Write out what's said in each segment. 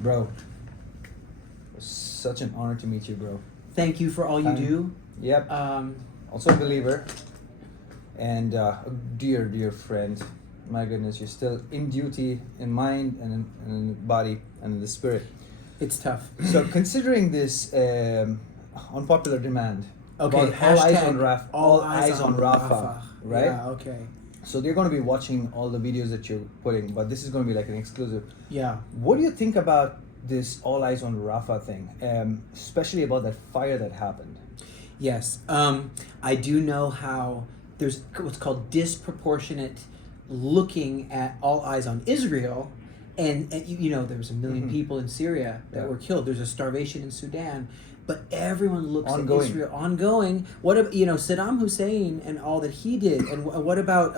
Bro, it's such an honor to meet you, bro. Thank you for all you do. Yep. Also a believer and a dear, dear friend. My goodness, you're still in duty, in mind, and in body, and in the spirit. It's tough. So, considering this unpopular demand, Okay, about all eyes on hashtag all eyes on Rafah, right? Yeah, okay. So they're going to be watching all the videos that you're putting, but this is going to be like an exclusive. Yeah. What do you think about this all eyes on Rafah thing, especially about that fire that happened? Yes. I do know how there's what's called disproportionate looking at all eyes on Israel. And you know, there was 1 million people in Syria that were killed. There's a starvation in Sudan. But everyone looks Ongoing. at Israel ongoing. What about, Saddam Hussein and all that he did? And what about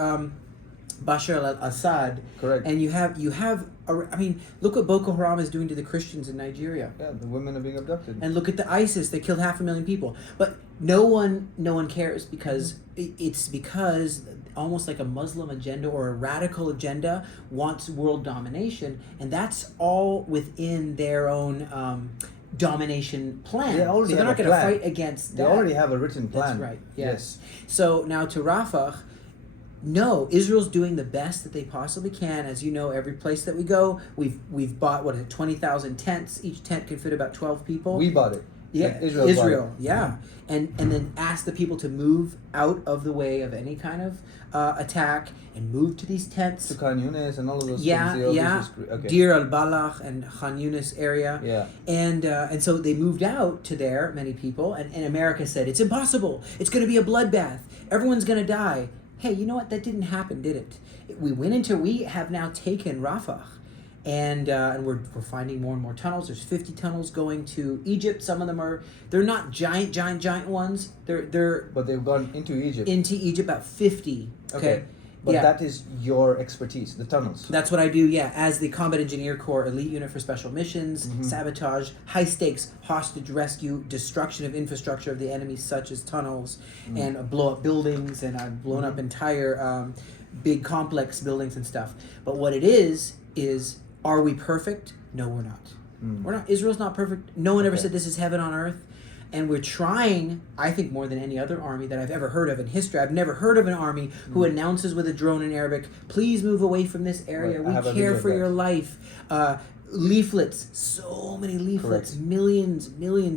Bashar al-Assad? Correct. And you have, look what Boko Haram is doing to the Christians in Nigeria. Yeah, the women are being abducted. And look at the ISIS; they killed 500,000 people. But no one cares because it's because almost like a Muslim agenda or a radical agenda wants world domination, and that's all within their own domination plan. They already So they're have not a going to plan. fight against They that. already have a written plan. That's right. Yes. So now to Rafah. No, Israel's doing the best that they possibly can. As you know, every place that we go, we've bought 20,000 tents. Each tent can fit about 12 people. We bought it. Yeah, Like Israel bought it. yeah, and then ask the people to move out of the way of any kind of attack and move to these tents. To Khan Yunis and all of those Yeah, things. yeah. Okay. Deir al-Balach and Khan Yunis area. Yeah. And so they moved out to there, many people, and America said, it's impossible. It's going to be a bloodbath. Everyone's going to die. Hey, you know what? That didn't happen, did it? We have now taken Rafah. And we're finding more and more tunnels. There's 50 tunnels going to Egypt. Some of them they're not giant ones. But they've gone into Egypt. Into Egypt, about 50. Okay. But yeah. that is your expertise, the tunnels. That's what I do, yeah. As the Combat Engineer Corps Elite Unit for Special Missions, sabotage, high stakes, hostage rescue, destruction of infrastructure of the enemy, such as tunnels, and blow up buildings, and I've blown up entire big complex buildings and stuff. But what it is, are we perfect? No, we're not. We're not. Israel's not perfect. No one ever said this is heaven on earth. And we're trying, I think more than any other army that I've ever heard of in history. I've never heard of an army who announces with a drone in Arabic, please move away from this area. Right. We care for your life. Leaflets, so many leaflets, Correct. millions,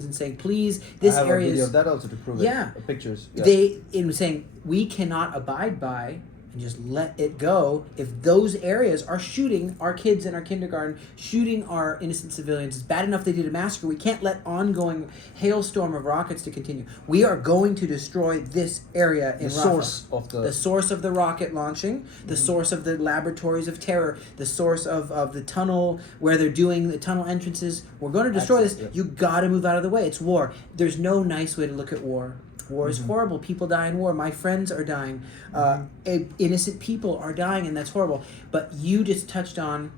and saying, please, this I have area a video is... of that also to prove Yeah. it. Pictures. Yeah. In saying, we cannot abide by and just let it go if those areas are shooting our kids in our kindergarten, shooting our innocent civilians. It's bad enough they did a massacre. We can't let ongoing hailstorm of rockets to continue. We are going to destroy this area in Rafah. The source of the rocket launching, the source of the laboratories of terror, the source of the tunnel where they're doing the tunnel entrances. We're going to destroy this. Yeah. You got to move out of the way. It's war. There's no nice way to look at war. War is horrible. People die in war. My friends are dying. Innocent people are dying, and that's horrible. But you just touched on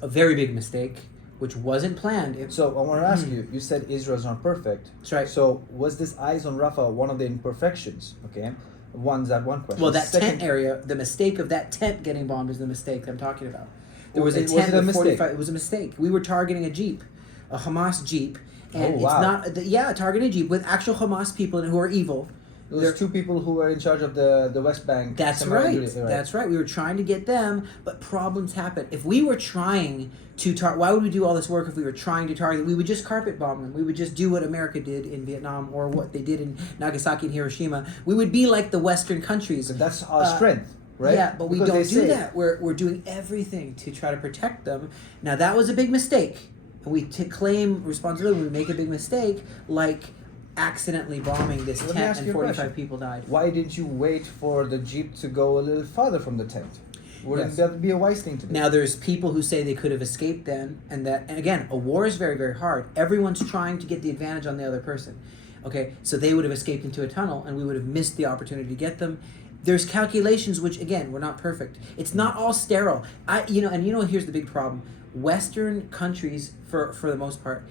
a very big mistake, which wasn't planned. So I want to ask you. You said Israel's not perfect. That's right. So was this eyes on Rafah one of the imperfections? Okay, that one question. Well, that Second, tent area, the mistake of that tent getting bombed is the mistake I'm talking about. There was a Was tent it a with mistake? 45. It was a mistake. We were targeting a Jeep, a Hamas Jeep. And Oh, wow. it's not, targeting a Jeep with actual Hamas people in it who are evil. There's two people who were in charge of the West Bank. That's Samaria right. unit, That's right. We were trying to get them, but problems happen. If we were trying to why would we do all this work if we were trying to target them? We would just carpet bomb them. We would just do what America did in Vietnam or what they did in Nagasaki and Hiroshima. We would be like the Western countries. So that's our strength, right? Yeah, but we Because don't they do say- that. We're doing everything to try to protect them. Now that was a big mistake. And we claim responsibility when we make a big mistake, like accidentally bombing this Let me tent ask and you a 45 question. people died. Why didn't you wait for the Jeep to go a little farther from the tent? Wouldn't Yes. that be a wise thing to do? Now there's people who say they could have escaped then, and again, a war is very, very hard. Everyone's trying to get the advantage on the other person. Okay, so they would have escaped into a tunnel, and we would have missed the opportunity to get them. There's calculations which, again, we're not perfect. It's not all sterile. Here's the big problem. Western countries, for the most part,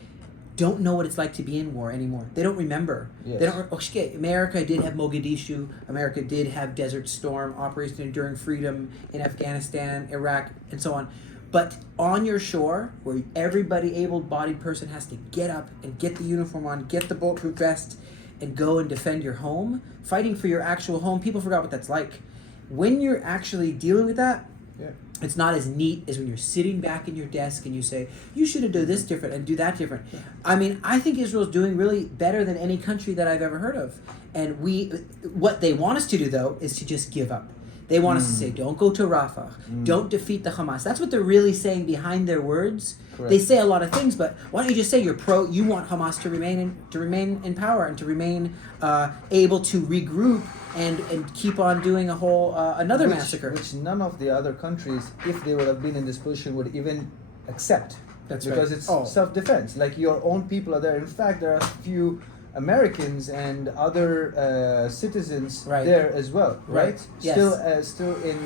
don't know what it's like to be in war anymore. They don't remember. Yes. They don't. Okay, America did have Mogadishu. America did have Desert Storm, Operation Enduring Freedom in Afghanistan, Iraq, and so on. But on your shore, where everybody able-bodied person has to get up and get the uniform on, get the bulletproof vest, and go and defend your home, fighting for your actual home, people forgot what that's like. When you're actually dealing with that, Yeah. it's not as neat as when you're sitting back in your desk and you say, you should have done this different and do that different. I mean, I think Israel's doing really better than any country that I've ever heard of. And what they want us to do, though, is to just give up. They want us to say, don't go to Rafah. Don't defeat the Hamas. That's what they're really saying behind their words. Correct. They say a lot of things, but why don't you just say you want Hamas to remain in power and to remain able to regroup and keep on doing a whole another massacre. Which none of the other countries, if they would have been in this position, would even accept. That's because right. it's self-defense. Like, your own people are there. In fact, there are a few Americans and other citizens there as well, right? Yes. Still in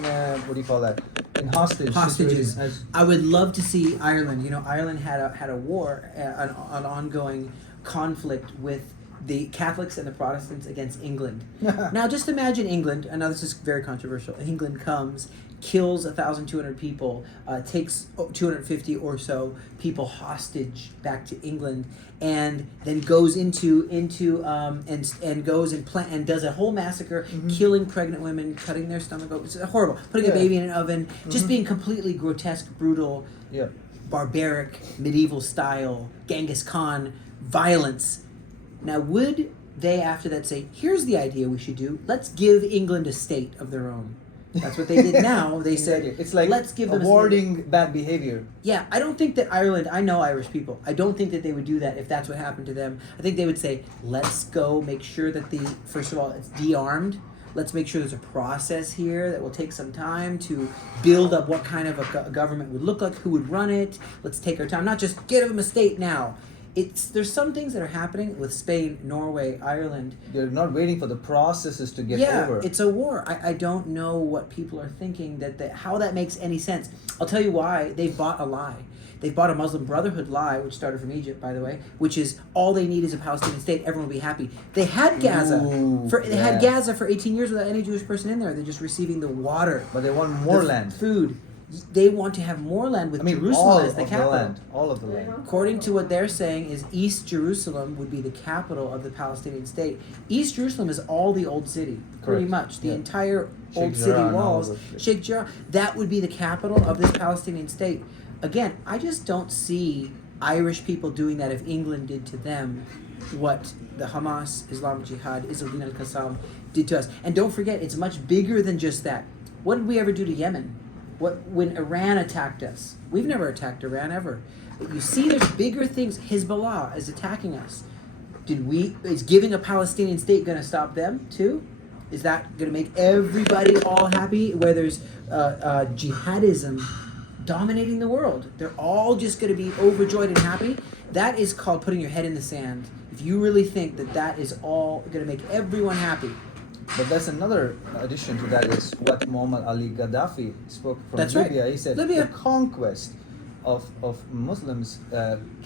what do you call that? In hostages. situation. I would love to see Ireland. You know, Ireland had a war, an ongoing conflict with the Catholics and the Protestants against England. Now, just imagine England. I know this is very controversial. England comes, kills 1,200 people, takes 250 or so people hostage back to England, and then goes into and goes and does a whole massacre, killing pregnant women, cutting their stomach open. It's horrible. Putting a baby in an oven, just being completely grotesque, brutal, barbaric, medieval style, Genghis Khan violence. Now, would they after that say, here's the idea we should do, let's give England a state of their own? That's what they did now. They said, it's like let's give them awarding bad behavior. Yeah, I don't think that Ireland, I know Irish people, I don't think that they would do that if that's what happened to them. I think they would say, let's go make sure that first of all, it's de-armed. Let's make sure there's a process here that will take some time to build up what kind of a government would look like, who would run it. Let's take our time, not just give them a state now. There's some things that are happening with Spain, Norway, Ireland. They're not waiting for the processes to get over. Yeah, it's a war. I don't know what people are thinking, how that makes any sense. I'll tell you why. They've bought a lie. They've bought a Muslim Brotherhood lie, which started from Egypt, by the way, which is all they need is a Palestinian state. Everyone will be happy. They had Gaza. They had Gaza for 18 years without any Jewish person in there. They're just receiving the water. But they want more land. Food. They want to have more land with Jerusalem as the capital. All of the land. According to what they're saying is East Jerusalem would be the capital of the Palestinian state. East Jerusalem is all the old city, pretty much. The entire old city walls. Sheikh Jarrah. That would be the capital of this Palestinian state. Again, I just don't see Irish people doing that if England did to them what the Hamas, Islamic Jihad, Izzeldin al-Qassam did to us. And don't forget, it's much bigger than just that. What did we ever do to Yemen? When Iran attacked us? We've never attacked Iran ever. But you see, there's bigger things. Hezbollah is attacking us. Is giving a Palestinian state going to stop them too? Is that going to make everybody all happy? Where there's jihadism dominating the world, they're all just going to be overjoyed and happy. That is called putting your head in the sand. If you really think that is all going to make everyone happy. But that's another addition to that is what Muammar Ali Gaddafi spoke from Libya. Right. He said the conquest of Muslims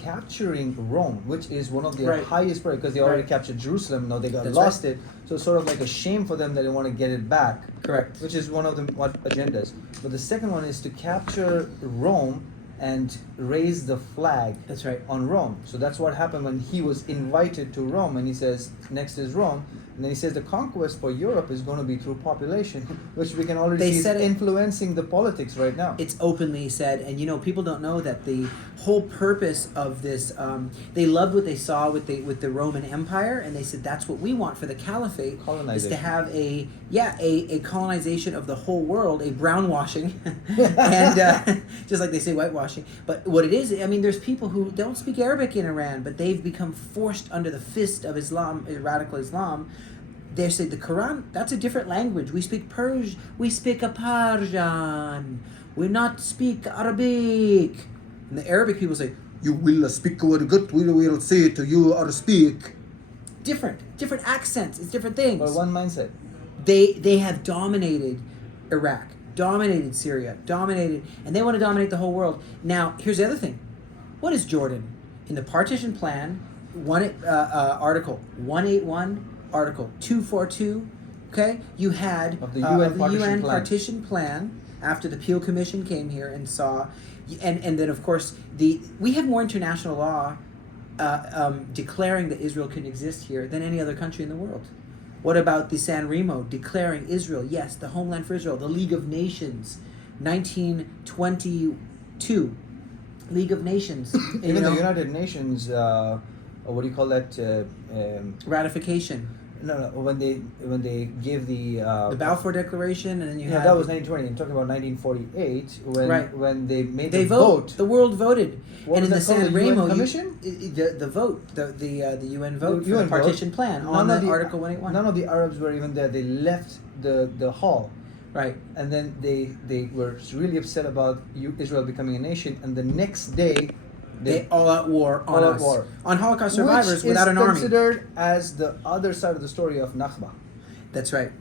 capturing Rome, which is one of their highest priorities, because they already captured Jerusalem. Now they lost it, so it's sort of like a shame for them that they want to get it back. Correct. Which is one of the agendas. But the second one is to capture Rome and raise the flag. That's right. On Rome. So that's what happened when he was invited to Rome, and he says next is Rome. And then he says the conquest for Europe is going to be through population, which we can already see is influencing the politics right now. It's openly said, and people don't know that the whole purpose of this, they loved what they saw with the Roman Empire, and they said that's what we want for the caliphate, is to have a colonization of the whole world, a brownwashing, and just like they say whitewashing. But what it is, there's people who don't speak Arabic in Iran, but they've become forced under the fist of Islam, radical Islam. They say the Quran, that's a different language. We speak Persian. We speak a Persian. We not speak Arabic. And the Arabic people say, you will speak very good. We will say to you or speak. Different accents. It's different things. But one mindset. They have dominated Iraq, dominated Syria, and they want to dominate the whole world. Now, here's the other thing. What is Jordan? In the partition plan, Article 181, Article 242, okay? You had of the UN partition plan, after the Peel Commission came here and saw, and then of course we have more international law declaring that Israel can exist here than any other country in the world. What about the San Remo declaring Israel, yes, the homeland for Israel, the League of Nations, 1922, League of Nations. Even the United Nations, what do you call that? Ratification. No, when they gave the Balfour Declaration, and then you had that was 1920. I'm talking about 1948 when they made they the vote. The world voted, What and was in the that called, San the UN Remo, Commission? the vote, the UN vote for UN the partition vote. plan None on of the Article 181. None of the Arabs were even there. They left the hall. Right. And then they were really upset about Israel becoming a nation. And the next day, they all out war on us. War. On Holocaust survivors Which without is an army. considered as the other side of the story of Nakba. That's right.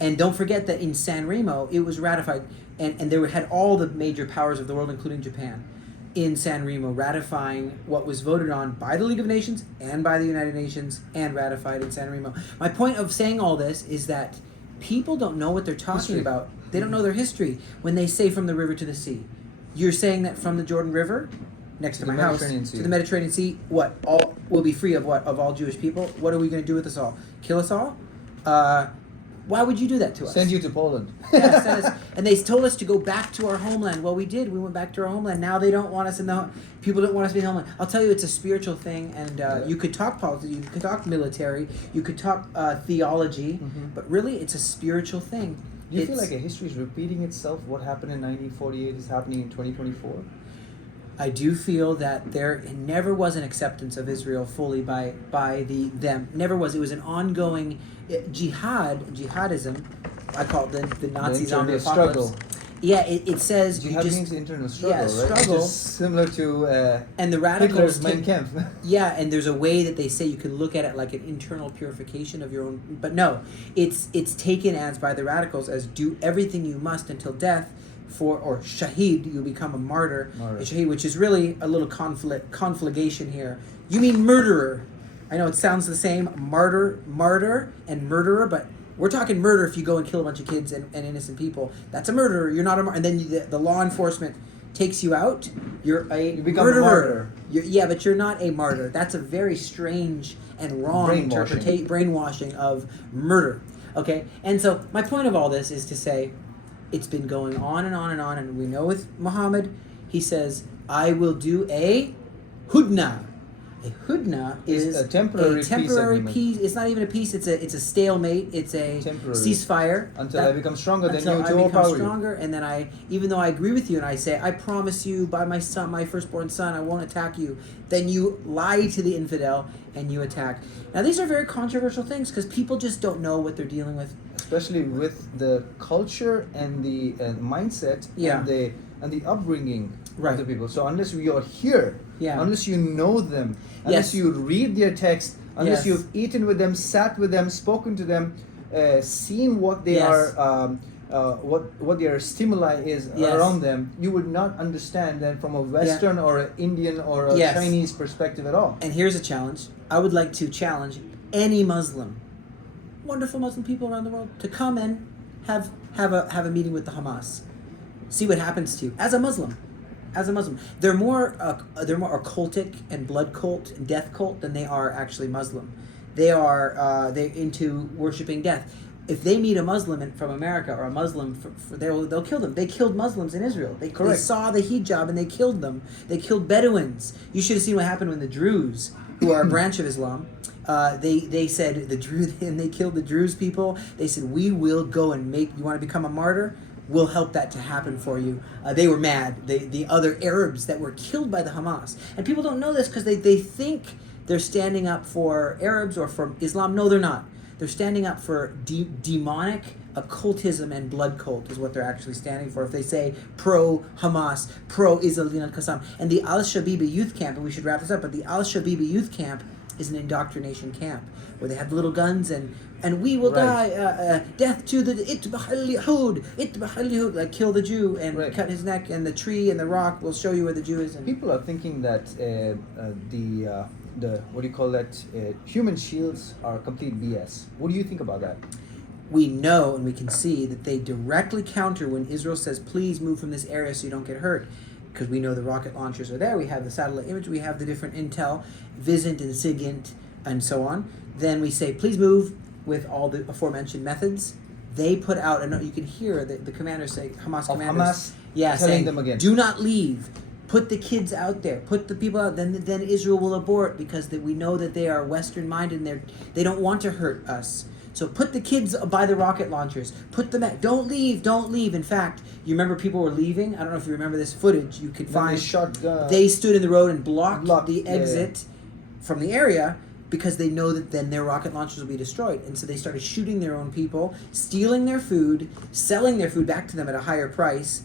And don't forget that in San Remo, it was ratified, and they had all the major powers of the world, including Japan, in San Remo, ratifying what was voted on by the League of Nations and by the United Nations, and ratified in San Remo. My point of saying all this is that people don't know what they're talking about. They don't know their history. When they say from the river to the sea, you're saying that from the Jordan River, next to my house, to the Mediterranean Sea, what? All will be free of what? Of all Jewish people? What are we going to do with us all? Kill us all? Why would you do that to us? Send you to Poland. Yeah, send us. And they told us to go back to our homeland. Well, we did. We went back to our homeland. Now they don't want us in the... People don't want us to be in the homeland. I'll tell you, it's a spiritual thing, and you could talk politics, you could talk military, you could talk theology, but really it's a spiritual thing. Do you feel like a history is repeating itself? What happened in 1948 is happening in 2024? I do feel that there never was an acceptance of Israel fully by them. Never was. It was an ongoing jihadism. I call it the Nazis on the apocalypse. Struggle. Yeah, it says jihad means internal struggle, right? Struggle. Which is similar to and the radicals Hitler's Mein Kampf. Yeah, and there's a way that they say you can look at it like an internal purification of your own. But no, it's taken as by the radicals as do everything you must until death. Or shahid, you become a martyr. A shahid, which is really a little conflagration here. You mean murderer. I know it sounds the same, martyr, and murderer, but we're talking murder if you go and kill a bunch of kids and innocent people. That's a murderer. You're not a martyr. And then the law enforcement takes you out. You become murderer. A martyr. Yeah, but you're not a martyr. That's a very strange and wrong brainwashing of murder. Okay? And so my point of all this is to say, it's been going on and on and on, and we know with Muhammad, he says, I will do a hudna. A hudna is a temporary peace. It's not even a peace, it's a stalemate, it's a temporary ceasefire. Until I become stronger than you to overpower you. Until I become stronger, you. and then even though I agree with you, and I say, I promise you by my son, my firstborn son, I won't attack you, then you lie to the infidel, and you attack. Now these are very controversial things, because people just don't know what they're dealing with. Especially with the culture and the mindset and the upbringing of the people. So unless we are here, unless you know them, unless you read their text, unless you've eaten with them, sat with them, spoken to them, seen what they are, what their stimuli is around them, you would not understand that from a Western or an Indian or a Chinese perspective at all. And here's a challenge. I would like to challenge any Muslim, wonderful Muslim people around the world, to come and have a meeting with the Hamas. See what happens to you as a Muslim. They're more occultic and blood cult and death cult than they are actually Muslim. They're into worshiping death. If they meet a Muslim from America or a Muslim, they'll kill them. They killed Muslims in Israel. They saw the hijab and they killed them. They killed Bedouins. You should have seen what happened when the Druze, who are a branch of Islam, they said the Druze, and they killed the Druze people. They said, we will go and you want to become a martyr? We'll help that to happen for you. They were mad. The other Arabs that were killed by the Hamas. And people don't know this because they think they're standing up for Arabs or for Islam. No, they're not. They're standing up for demonic occultism and blood cult is what they're actually standing for. If they say pro-Hamas, pro-Izzaldin al-Qassam. And the Al-Shabibi youth camp, and we should wrap this up, but the Al-Shabibi youth camp is an indoctrination camp where they have little guns and we will die, death to the itbah al-Yahud, like kill the Jew and cut his neck, and the tree and the rock will show you where the Jew is. And people are thinking that the what do you call that? Human shields are complete BS. What do you think about that? we know and we can see that they directly counter when Israel says, please move from this area so you don't get hurt. Because we know the rocket launchers are there, we have the satellite image, we have the different intel, Visint and SIGINT, and so on. Then we say, please move with all the aforementioned methods. They put out, and you can hear the commanders say, Hamas commanders, telling saying, them again, do not leave. Put the kids out there. Put the people out. Then Israel will abort because we know that they are Western minded and they don't want to hurt us. So put the kids by the rocket launchers. Put them at. Don't leave. Don't leave. In fact, you remember people were leaving. I don't know if you remember this footage. You could find. They stood in the road and blocked the exit from the area because they know that then their rocket launchers will be destroyed. And so they started shooting their own people, stealing their food, selling their food back to them at a higher price.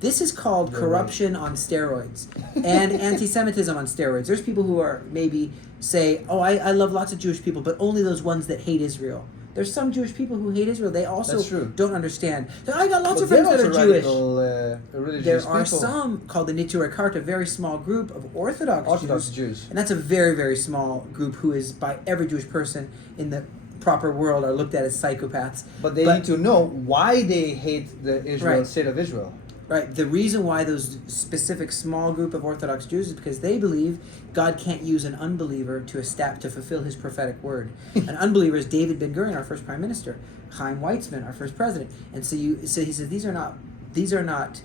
This is called corruption on steroids and anti-Semitism on steroids. There's people who are maybe say, oh, I love lots of Jewish people, but only those ones that hate Israel. There's some Jewish people who hate Israel. They also don't understand. So I got lots of friends that are Jewish. There are some called the Neturei Karta, a very small group of Orthodox Jews. And that's a very, very small group who is, by every Jewish person in the proper world, are looked at as psychopaths. But they need to know why they hate the state of Israel. Right. The reason why those specific small group of Orthodox Jews is because they believe God can't use an unbeliever to fulfill his prophetic word. An unbeliever is David Ben-Gurion, our first prime minister, Chaim Weizmann, our first president. And so he said these are not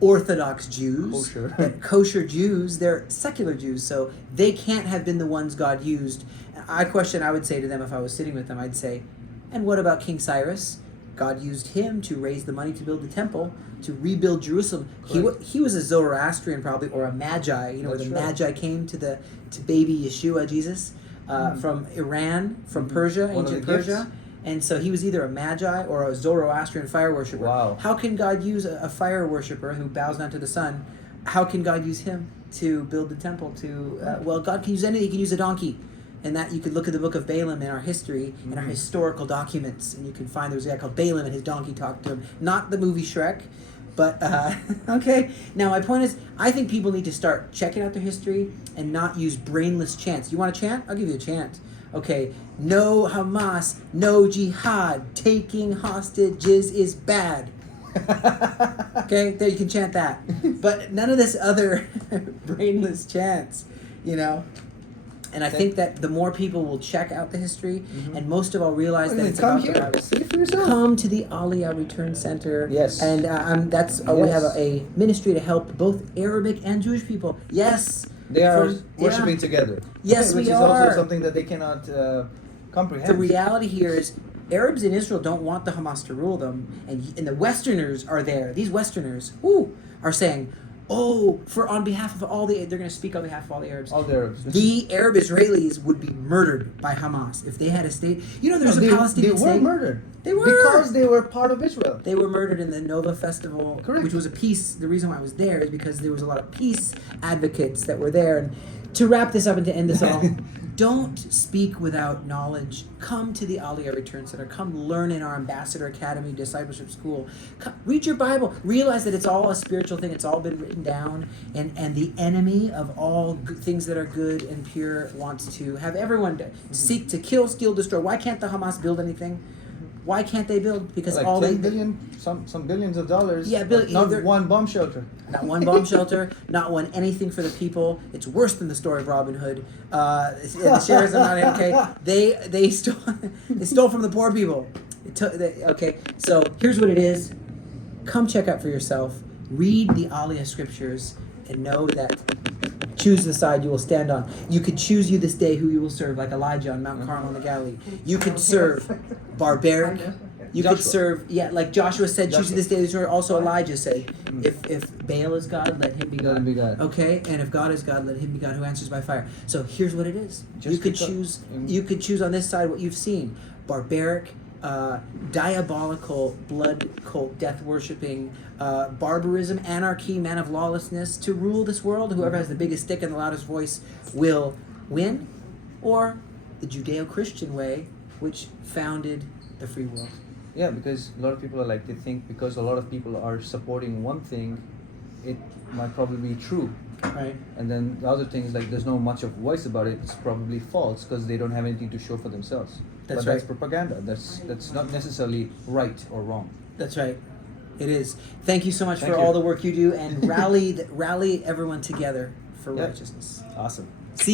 Orthodox Jews, kosher Jews. They're secular Jews, so they can't have been the ones God used. I would say to them if I was sitting with them, I'd say, and what about King Cyrus? God used him to raise the money to build the temple, to rebuild Jerusalem. He was a Zoroastrian probably, or a Magi, where the Magi came to baby Yeshua, Jesus, from Iran, from Persia, ancient Persia. And so he was either a Magi or a Zoroastrian fire worshiper. Wow. How can God use a fire worshiper who bows down to the sun? How can God use him to build the temple? God can use anything. He can use a donkey. And that you could look at the book of Balaam in our history, in our historical documents, and you can find there was a guy called Balaam and his donkey talked to him. Not the movie Shrek, but, okay. Now my point is, I think people need to start checking out their history and not use brainless chants. You want a chant? I'll give you a chant. Okay, no Hamas, no jihad, taking hostages is bad. Okay, there you can chant that. But none of this other brainless chants, And I think that the more people will check out the history, and most of all realize that it's about the Bible. See for yourself. Come to the Aliyah Return Center. Yes. And we have a ministry to help both Arabic and Jewish people. Yes. They are worshiping together. Yes, which we is are. also something that they cannot comprehend. The reality here is Arabs in Israel don't want the Hamas to rule them, and the Westerners are there. These Westerners are saying, on behalf of they're going to speak on behalf of all the Arabs. All the Arabs. The Arab Israelis would be murdered by Hamas if they had a state. There's a Palestinian state. They were murdered. They were. Because they were part of Israel. They were murdered in the Nova Festival, which was a peace. The reason why I was there is because there was a lot of peace advocates that were there. And to wrap this up and to end this all, don't speak without knowledge. Come to the Aliyah Return Center. Come learn in our Ambassador Academy Discipleship School. Read your Bible. Realize that it's all a spiritual thing. It's all been written down. And the enemy of all things that are good and pure wants to have everyone seek to kill, steal, destroy. Why can't the Hamas build anything? Why can't they build? Because like all $10 billion, some billions of dollars. Yeah, not one bomb shelter. Not one bomb shelter. Not one anything for the people. It's worse than the story of Robin Hood. The shares are not okay. They stole from the poor people. Okay, so here's what it is. Come check out for yourself. Read the Aliyah scriptures and know that. Choose the side you will stand on. You could choose you this day who you will serve, like Elijah on Mount Carmel in the Galilee. You could serve barbaric. You could serve, like Joshua said, choose you this day. Also Elijah said, if Baal is God, let him be God. Okay, and if God is God, let him be God who answers by fire. So here's what it is. You could choose on this side what you've seen: barbaric, diabolical, blood cult, death worshipping, barbarism, anarchy, man of lawlessness to rule this world. Whoever has the biggest stick and the loudest voice will win, or the Judeo-Christian way, which founded the free world. Yeah, because a lot of people they think because a lot of people are supporting one thing, it might probably be true. Right. And then the other thing is like there's no much of voice about it. It's probably false because they don't have anything to show for themselves. That's But right. that's propaganda. That's not necessarily right or wrong. That's right. It is. Thank you so much Thank for you. all the work you do, and rally everyone together for Yep. righteousness. Awesome. See you.